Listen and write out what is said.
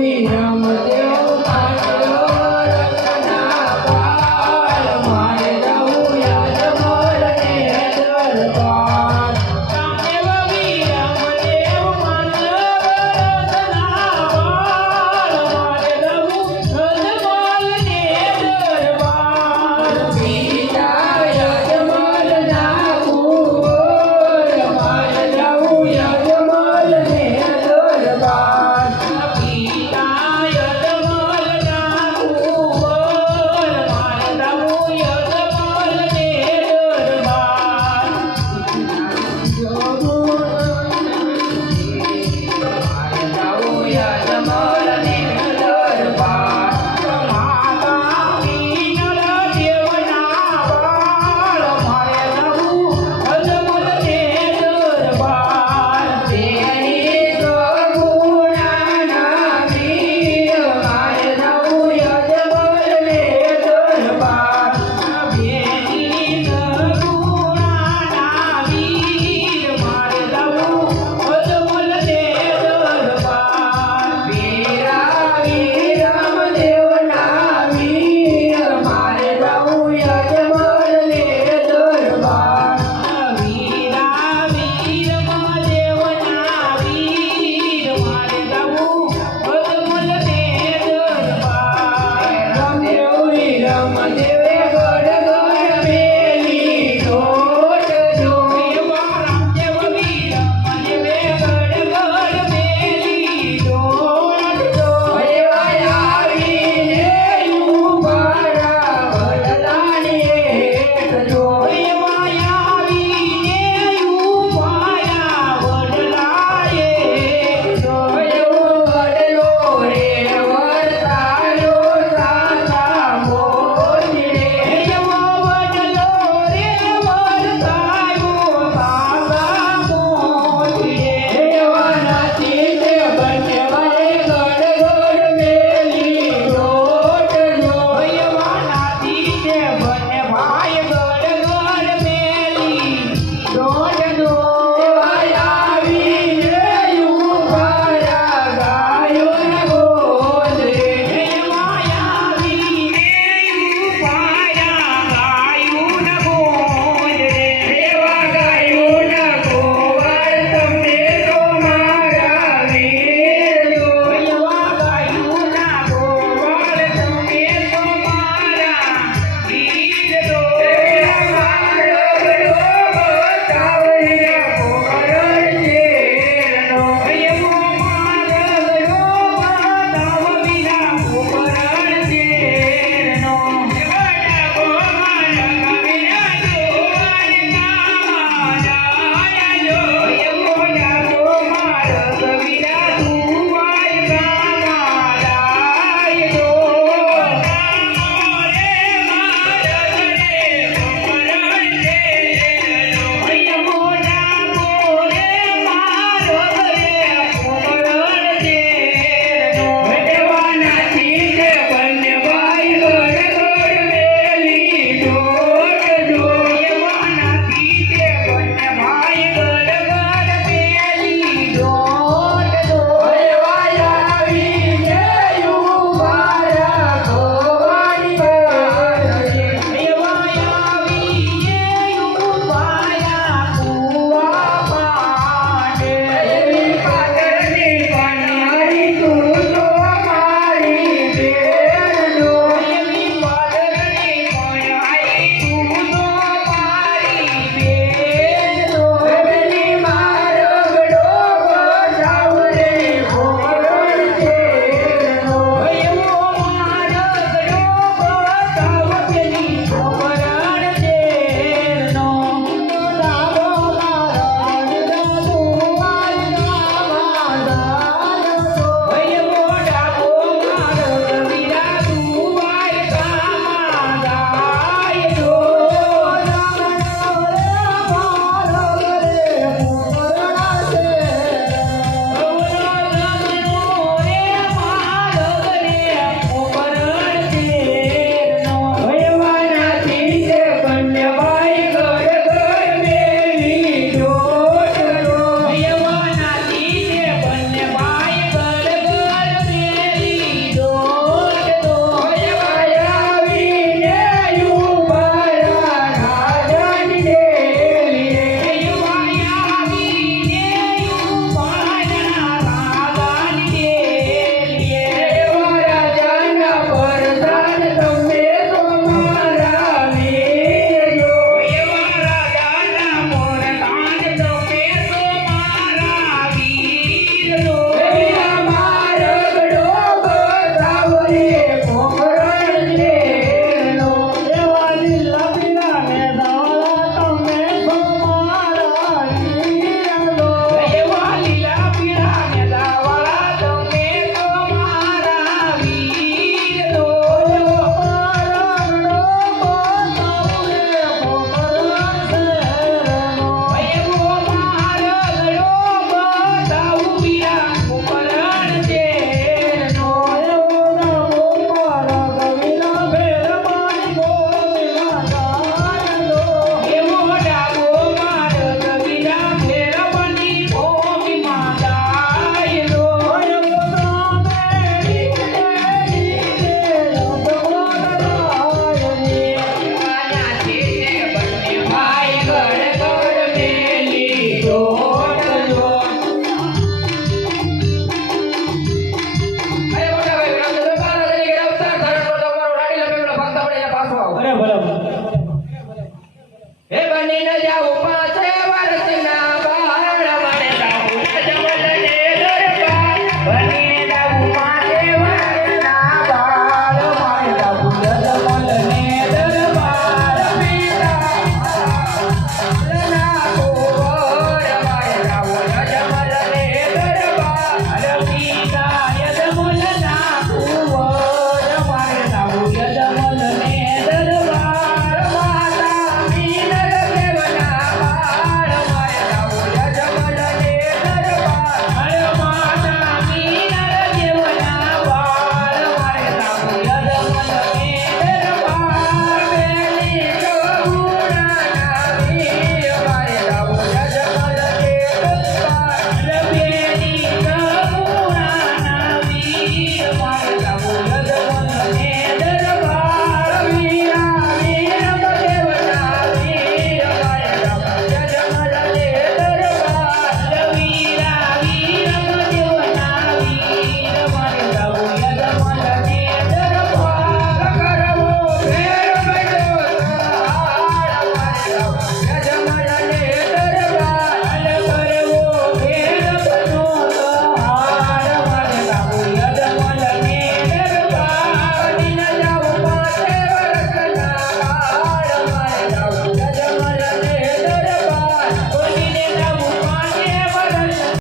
we am